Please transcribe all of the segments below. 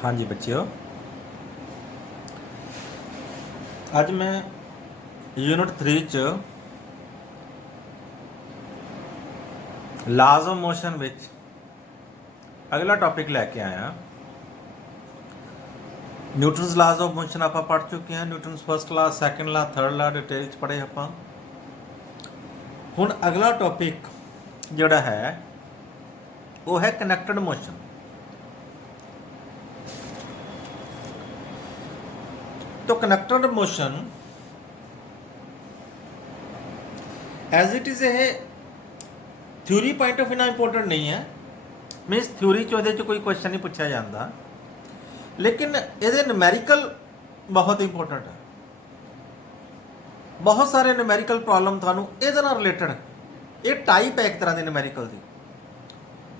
हाँ जी बच्चियों, ਅੱਜ मैं यूनिट 3 ਚ ਲਾਜ਼ ਆਫ ਮੋਸ਼ਨ ਵਿੱਚ ਅਗਲਾ ਟੌਪਿਕ ਲੈ ਕੇ ਆਇਆ। ਨਿਊਟਨਸ ਲਾਜ਼ ਆਫ ਮੋਸ਼ਨ ਆਪਾਂ ਪੜ੍ਹ ਚੁੱਕੇ ਹਾਂ। ਨਿਊਟਨਸ ਫਸਟ ਲਾ, ਸੈਕੰਡ ਲਾ, ਥਰਡ ਲਾ ਡਿਟੇਲ ਚ ਪੜ੍ਹੇ ਆਪਾਂ। ਹੁਣ ਅਗਲਾ ਟੌਪਿਕ ਜਿਹੜਾ ਹੈ ਉਹ ਹੈ ਕਨੈਕਟਡ ਮੋਸ਼ਨ। तो connected motion as it is ये theory point of view important नहीं है। मीनस थ्योरी च कोई क्वेश्चन नहीं पूछा जाता, लेकिन ये न्यूमेरिकल बहुत इंपोर्टेंट है। बहुत सारे न्यूमेरिकल प्रॉब्लम थानू ये रिलेटेड ये टाइप है एक तरह की न्यूमेरिकल की।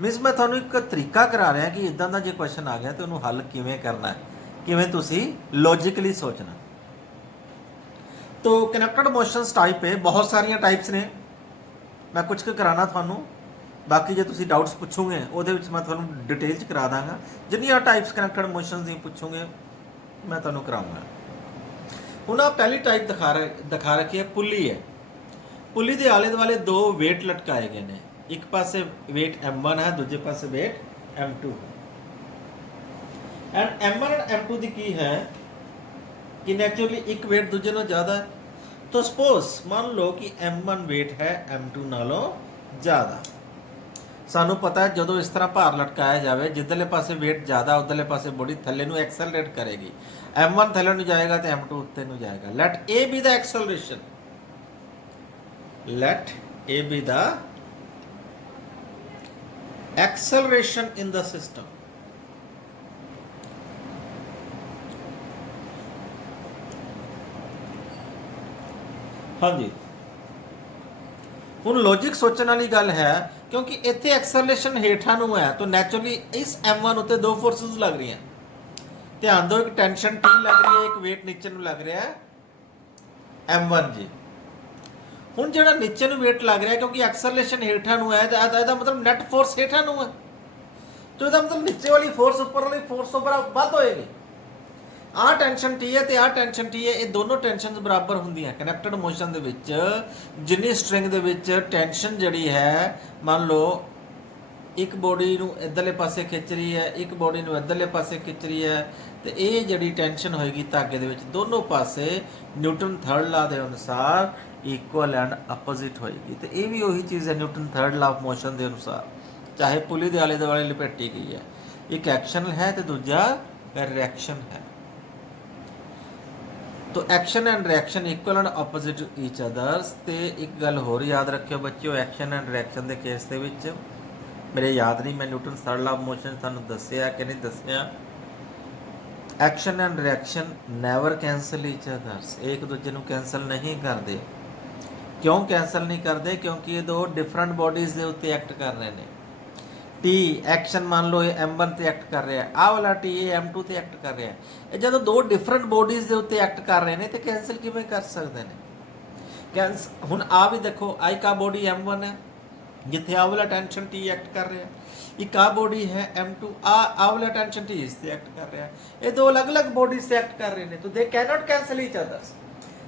मीनस मैं थानू एक तरीका करा रहा कि इदा का जो क्वेश्चन आ गया तो उन्होंने हल किवें करना है, किवें तुसी लॉजिकली सोचना। तो कनैक्टेड मोशनस टाइप है, बहुत सारिया टाइप्स ने। मैं कुछ कराना थानू, बाकी जो तुसी डाउट्स पूछोगे वो मैं थानू डिटेल च करा दाँगा। जिन्नियां टाइप्स कनैक्टेड मोशनस दी पूछोगे मैं थानू कराऊँगा। हुण आप पहली टाइप दिखा रखी है, पुली है। पुली के आले दुआले दो वेट लटकाए गए हैं। एक पासे वेट M1 है, दूजे पासे वेट M2 है। एंड M1 एंड M2 की की है कि नेचुरली एक वेट दूजे नालों ज़्यादा है। तो सपोज मान लो कि M1 वेट है M2 नालों ज़्यादा। सानू पता है जो इस तरह भार लटकाया जाए, जिधरले पासे वेट ज़्यादा उधरले पासे बॉडी थले नूं एक्सलरेट करेगी। M1 थले नूं जाएगा तो M2 उत्ते नूं जाएगा। Let a be the acceleration, let a be the acceleration in the system. हाँ जी, हुण लॉजिक सोचने वाली गल है, क्योंकि इत्थे एक्सलरेशन हेठा नूं है तो नैचुरली इस M1 उत्ते दो फोर्सेस लग रही हैं। ध्यान दो, एक टेंशन T लग रही है, एक वेट नीचे नूं लग रहा है M1 जी। हुण जिहड़ा नीचे नूं वेट लग रहा है, क्योंकि एक्सलरेशन हेठा नूं है तो इहदा मतलब नैट फोर्स हेठा नूं है, तो इहदा मतलब नीचे वाली फोर्स उपर वाली फोर्स तो वध होएगी। आ टेंशन टी है तो आ टेंशन टी है, ये दोनों टेंशन बराबर होंदियां। कनैक्टेड मोशन दे विच जिन्नी स्ट्रिंग दे विच टेंशन जिहड़ी है, मान लो एक बॉडी नूं इधरले पासे खिंच रही है, एक बॉडी नूं इधरले पासे खिंच रही है, तो ये जिहड़ी टेंशन होएगी धागे दे विच दोनों पासे न्यूटन थर्ड ला दे अनुसार इक्वल एंड अपोजिट होएगी। तो ये भी वही चीज़ है Newton third La of motion के अनुसार, चाहे पुली दे आले दुआले लपेटी गई है। एक एक्शन है तो दूजा रिएक्शन है। तो action and reaction equal and opposite each others. तो एक गल होर याद रखियो बच्चों, एक्शन एंड रिएक्शन के केस के विच मेरे याद नहीं मैं Newton third law of motion तुहानूं दस्सिया कि नहीं दस्सिया। Action and reaction never cancel each others, एक दूजे नूं कैंसल नहीं करते। क्यों कैंसल नहीं करते? क्योंकि ये दो डिफरेंट बॉडीज़ के उत्ते एक्ट कर रहे हैं। टी एक्शन मान लो ये M1 ते एक्ट कर रहा है, आ वाला टी ये M2 ते एक्ट कर रहा है। ये जो दो डिफरेंट बॉडीज़ के उत्ते एक्ट कर रहे हैं तो कैंसल किवें कर सकते हैं? कैंसल हुण आ भी देखो, आई का बॉडी M1 है जिथे आ वाला टेंशन टी एक्ट कर रहा है, एक आ बॉडी है M2, आ वाला टेंशन टी इससे एक्ट कर रहा है। ये दो अलग अलग बॉडी से एक्ट कर रहे हैं, तो they cannot cancel each others.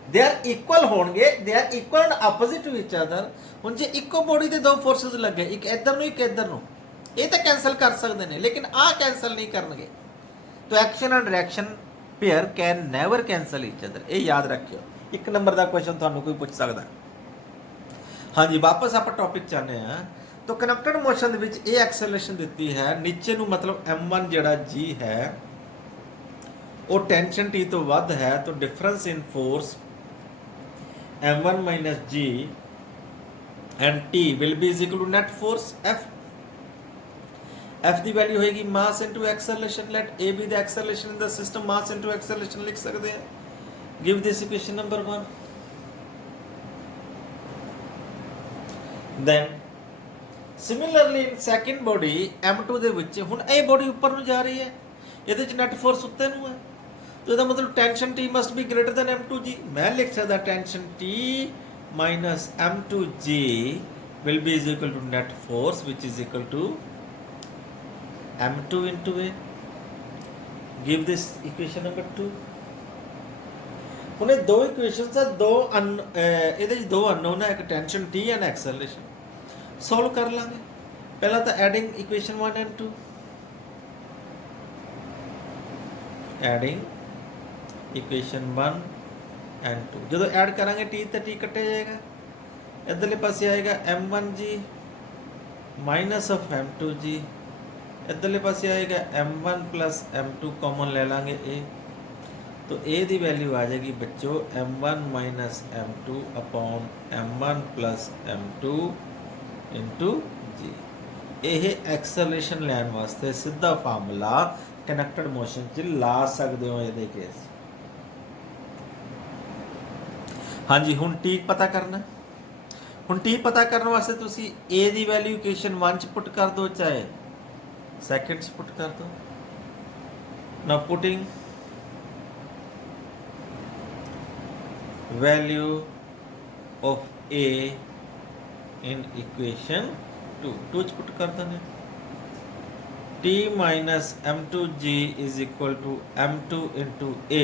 They are equal होंगे, they are equal and opposite to each other. हुण जे इक्को बॉडी के दो फोर्सेस लगे, एक इधर नूं एक इधर नूं, ये तो कैंसल कर सकते हैं, लेकिन आ कैंसल नहीं करनगे। तो action and reaction pair can never cancel each other, ये याद रखियो। एक नंबर का क्वेश्चन थानू कोई पूछ सकता। हाँ जी, वापस आप टॉपिक चाहते हैं। तो कनैक्टेड मोशन ये एक्सेलरेशन दी है नीचे नू, मतलब M1 जिहड़ा G है वो टेंशन T तो वध है, तो difference in force M1 minus G and T will be is equal to net force F। F की वैल्यू होगी mass into acceleration. Let a be the acceleration in the system, mass into acceleration लिख सकते हैं। Give this equation number 1। Then similarly in second body M2 दे विच हुण a body ऊपर नूं जा रही है, इहदे च नेट फोर्स उत्ते नूं है, तो इसदा मतलब tension T must be greater than M2G। मैं लिख सकदा tension T minus M2G will be is equal to net force which is equal to M2 into A। Give this equation number 2। ਹੁਣ ਇਹ ਦੋ ਇਕੁਏਸ਼ਨਸ ਆ, ਇਹਦੇ ਚ ਦੋ ਅਨਨੋਨ ਹੈ, ਇੱਕ tension T and acceleration. Solve ਕਰ ਲਾਂਗੇ। ਪਹਿਲਾਂ ਤਾਂ adding equation 1 and 2, adding equation 1 and 2। ਜਦੋਂ ਐਡ ਕਰਾਂਗੇ ਟੀ ਤੇ ਟੀ ਕੱਟਿਆ ਜਾਏਗਾ, ਇੱਧਰਲੇ ਪਾਸੇ ਆਏਗਾ m1g ਮਾਈਨਸ ਆਫ m2g, ਇੱਧਰਲੇ ਪਾਸੇ ਆਏਗਾ m1 प्लस m2 कॉमन ले लांगे ए, तो ए की वैल्यू आ जाएगी बच्चों m1 minus m2 upon m1 plus m2 into g. यह एक्सलरेशन लैन वास्ते सीधा फार्मूला कनैक्टेड मोशन च ला सकते हो ये केस। हाँ जी, हुण टी पता करना। हुण टी पता करने वास्ते तुसी ए की वैल्यू इक्वेशन 1 च पुट कर दो, चाहे सेकंड च पुट कर दो। ना putting value of a in equation 2 च पुट कर देने। t minus m2g is equal to m2 into a,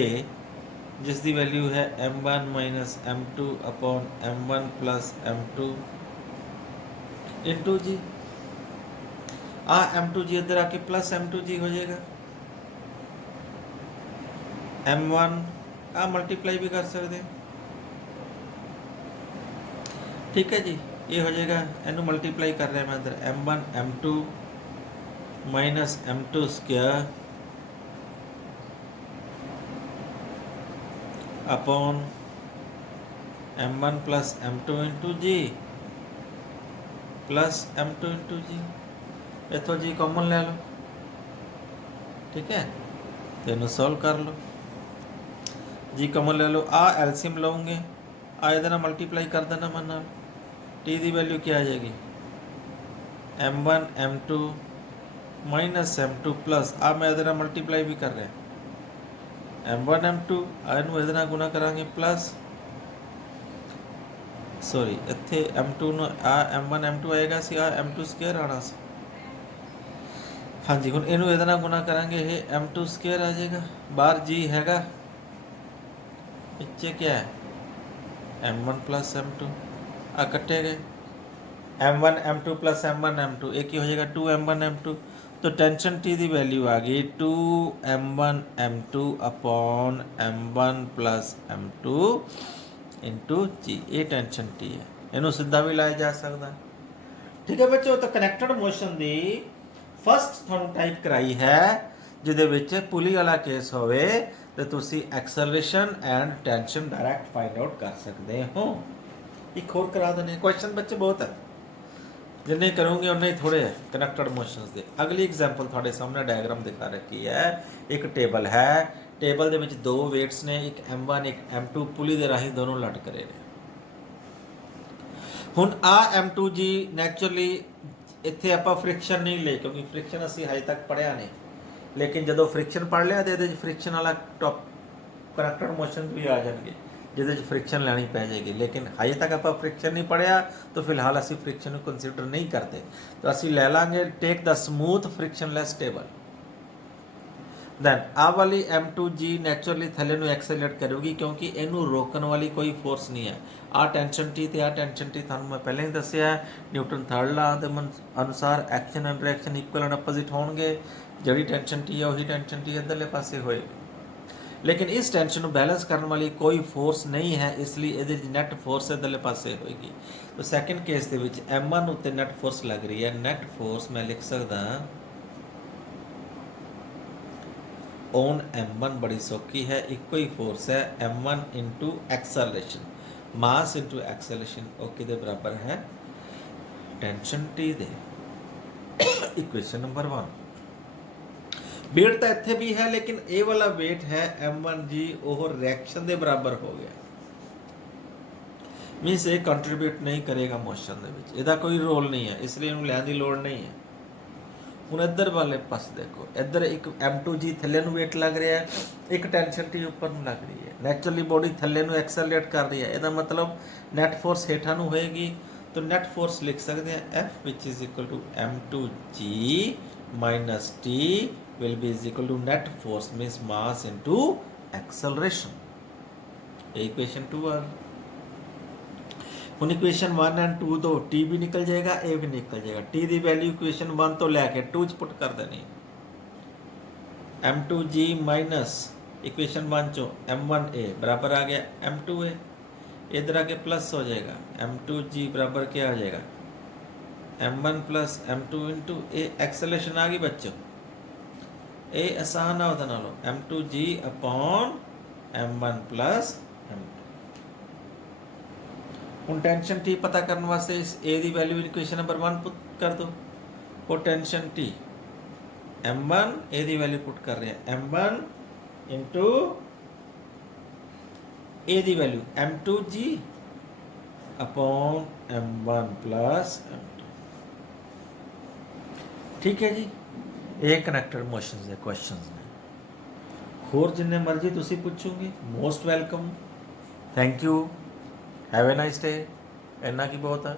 जिसकी वैल्यू है m1 minus m2 upon m1 plus m2 into g. आ m2g इधर आके प्लस m2g हो जाएगा। m1 आ मल्टीप्लाई भी कर सकते हैं, ठीक है जी। ये हो जाएगा, इनू मल्टीप्लाई कर रहे हैं मैं इधर m1 m2 minus m2 square upon m1 plus m2 into g plus m2 into g. इतों जी कॉमन ले लो, ठीक है, तो इनू सॉल्व कर लो। जी कॉमन ले लो, आ एलसीएम लओगे, आ इधर मल्टीप्लाई कर देना मन नाल। टी की वैल्यू क्या आ जाएगी m1 m2 minus m2 plus आ मैं इधर मल्टीप्लाई भी कर रहा m1 m2 इनू इधर गुना करांगे प्लस सॉरी इत्थे m2 ਨੂੰ आ m1 m2 आएगा सी आ m2 स्क्वायर आना सी। हाँ जी, हुण इनू इधर गुना करांगे, ये m2 स्क्वायर आ जाएगा, बाहर जी हैगा, पिछे क्या है m1 प्लस m2, आ कट्टे गए m1 m2 plus m1 m2, एक ही हो जाएगा 2 m1 m2। तो टेंशन टी की वैल्यू आ गई 2 m1 m2 upon m1 plus m2 into जी। ये टेंशन टी है, इनू सीधा भी लाया जा सकता है, ठीक है बच्चों। तो कनैक्टेड मोशन की फस्ट थानू टाइप कराई है, जिहदे विच पुली वाला केस होवे तो तुसी acceleration and tension direct find out कर सकते हो। एक होर करा देने क्वेश्चन बच्चे बहुत है, जिन्हें करोगे उन्ने ही थोड़े है कनैक्टेड मोशनस के। अगली एग्जाम्पल थोड़े सामने डायग्राम दिखा रखी है। एक टेबल है, टेबल के विच दो वेट्स ने, एक m1 एक m2 पुली के राही दोनों लटक रहे हैं। हुण आ m2 जी नैचुरली इत्थे आपां फ्रिक्शन नहीं ले, क्योंकि फ्रिक्शन असीं हजे तक पढ़िया नहीं, लेकिन जदों फ्रिक्शन पढ़ लिया तो ये फ्रिक्शन वाला टॉप कनैक्टेड मोशन भी आ जाएंगे, जिहदे फ्रिक्शन लैनी पै जाएगी। लेकिन हजे तक आप फ्रिक्शन नहीं पढ़िया, तो फिलहाल असी फ्रिक्शन को कंसीडर नहीं करते। तो असी ले लांगे take the smooth frictionless table. Then आ वाली m2g नैचुरली थले नूं एक्सेलरेट करूगी, क्योंकि इनू रोकन वाली कोई फोर्स नहीं है। आ टेंशन टी ते आ टेंशन टी थानूं मैं पहले ही दस्सिया, न्यूटन थर्ड लॉ के अनुसार action and reaction equal and opposite होणगे। जिहड़ी टेंशन टी है वही टेंशन टी इधरले पासे होएगी, लेकिन इस टेंशन को बैलेंस करने वाली कोई फोर्स नहीं है, इसलिए ये नैट फोर्स इधरले पासे होएगी। तो सैकेंड केस के विच m1 उत्ते नैट फोर्स लग रही है। नैट फोर्स मैं लिख सकदा ऑन m1, बड़ी सौखी है, एक ही फोर्स है m1 into acceleration, mass into acceleration, okay दे बराबर है टेंशन टी दे। Equation number 1। वेट तो इत्थे भी है, लेकिन ये वाला वेट है m1g, वो रिएक्शन के बराबर हो गया, मीनस ये कंट्रीब्यूट नहीं करेगा मोशन दे विच, इहदा कोई रोल नहीं है, इसलिए इन्हूं लैण दी लोड़ नहीं है। हुण इधर वाले पास देखो, इधर एक m2g थल्ले नूं वेट लग रहा है, एक टेंशन टी उपर नूं लग रही है। नैचुरली बॉडी थल्ले नूं एक्सेलरेट कर रही है, इहदा मतलब नैट फोर्स हेठां नूं होएगी। तो नैट फोर्स लिख सकते हैं F which is equal to m2g minus t will be is equal to net force means mass into acceleration. Equation 2 आ गई। ਹੁਣ ਇਕੁਏਸ਼ਨ 1 ਐਂਡ 2 ਤੋਂ t ਵੀ ਨਿਕਲ ਜਾਏਗਾ, a ਵੀ ਨਿਕਲ ਜਾਏਗਾ। t ਦੀ ਵੈਲਿਊ ਇਕੁਏਸ਼ਨ 1 ਤੋਂ ਲੈ ਕੇ 2 ਚ ਪੁੱਟ ਕਰ ਦੇਣੀ, m2g ਮਾਈਨਸ इक्वेशन 1 चो m1a बराबर आ गया m2a, इधर आके प्लस हो जाएगा m2g बराबर क्या हो जाएगा m1 प्लस m2 इंटू ए। एक्सेलेरेशन आ गई बच्चों, ए आसान है ਉਹਦੇ ਨਾਲੋਂ m2g upon m1 plus m2। ਹੁਣ ਟੈਂਸ਼ਨ t ਪਤਾ ਕਰਨ ਵਾਸਤੇ ਇਸ a ਦੀ ਵੈਲਿਊ ਇਕੁਏਸ਼ਨ ਨੰਬਰ 1 ਪੁੱਟ ਕਰ ਦੋ। ਉਹ ਟੈਂਸ਼ਨ t m1 a ਦੀ ਵੈਲਿਊ ਪੁੱਟ ਕਰ ਰਹੇ ਹਾਂ m1 इंटू ए दी value m2g upon m1 plus m2। ठीक है जी, ये कनैक्टेड मोशनस दे क्वेश्चंस ने। होर जिन्ने मर्जी तुसी पूछोगे, most welcome, thank you, have a nice day. इन्ना की बहुत है।